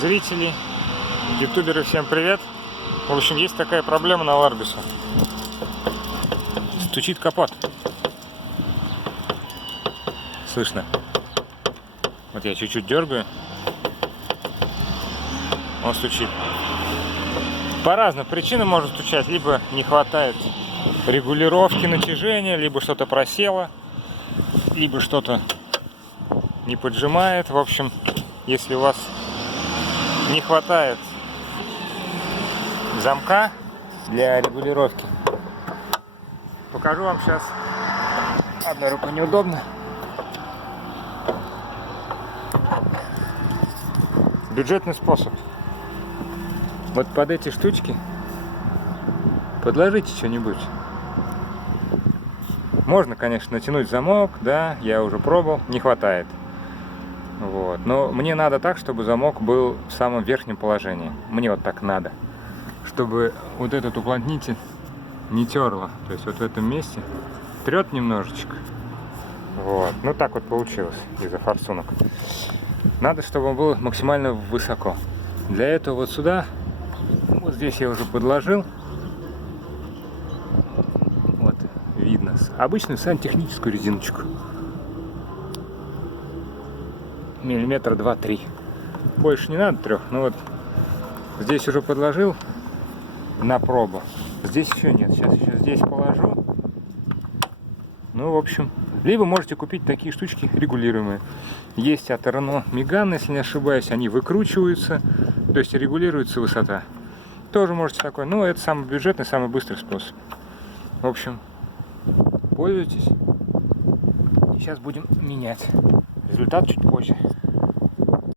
зрители, ютуберы, всем привет. В общем, есть такая проблема на Ларгусу. Стучит капот. Слышно. Вот я чуть-чуть дергаю. Он стучит. По разным причинам может стучать. Либо не хватает регулировки натяжения, либо что-то просело, либо что-то не поджимает. В общем, если у вас не хватает замка для регулировки, покажу вам сейчас. Одной рукой неудобно. Бюджетный способ. Вот под эти штучки подложите что-нибудь. Можно, конечно, натянуть замок, да, я уже пробовал, не хватает. Вот. Но мне надо так, чтобы замок был в самом верхнем положении. Мне вот так надо. Чтобы вот этот уплотнитель не терло. То есть вот в этом месте трет немножечко. Вот. Ну так вот получилось из-за форсунок. Надо, чтобы он был максимально высоко. Для этого вот сюда, вот здесь я уже подложил. Вот, видно. Обычную сантехническую резиночку. Миллиметра 2-3. Больше не надо 3. Ну вот здесь уже подложил на пробу. Здесь еще нет. Сейчас еще здесь положу. Ну, в общем, либо можете купить такие штучки регулируемые. Есть от Renault Megane, если не ошибаюсь, они выкручиваются, то есть регулируется высота. Тоже можете такой, но это самый бюджетный, самый быстрый способ. В общем, пользуйтесь. И сейчас будем менять. Результат чуть позже.